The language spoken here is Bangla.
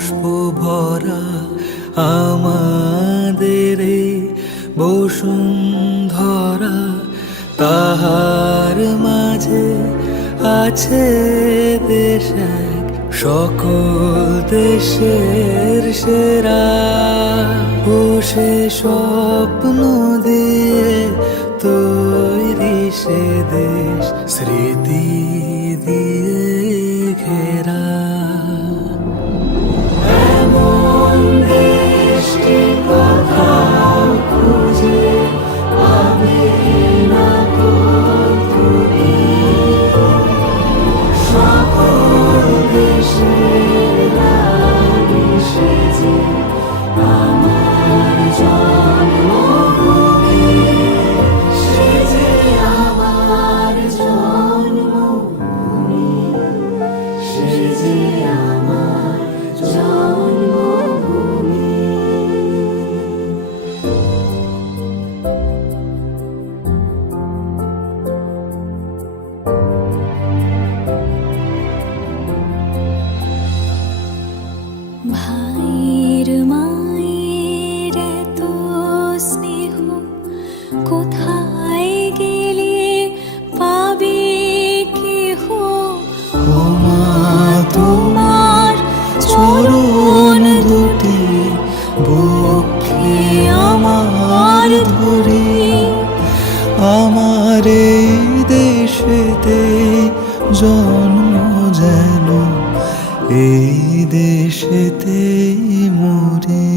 পুষ্প ভরা আমাদের এই বসুন্ধরা, তাহার মাঝে আছে দেশ এক, সকল দেশের সেরা। ও সে স্বপ্ন দিয়ে তৈরি সে দেশ, স্মৃতি দিয়ে ঘেরা। এমন দেশটি কোথাও খুঁজে পাবে না তুমি, সকল দেশের রানী সেজে আমার জন্মভূমি, সেজে আমার জন্মভূমি, সেজে আমার জন্মভূমি। ভাইয়ের মায়ের এত স্নেহ কোথায় গেলে পাবে কেহ? ও মা, তোমার চরণ দুটি বক্ষে আমার ধরি, আমার এই দেশেতে জন্ম যেন এই দেশেতেই মরি।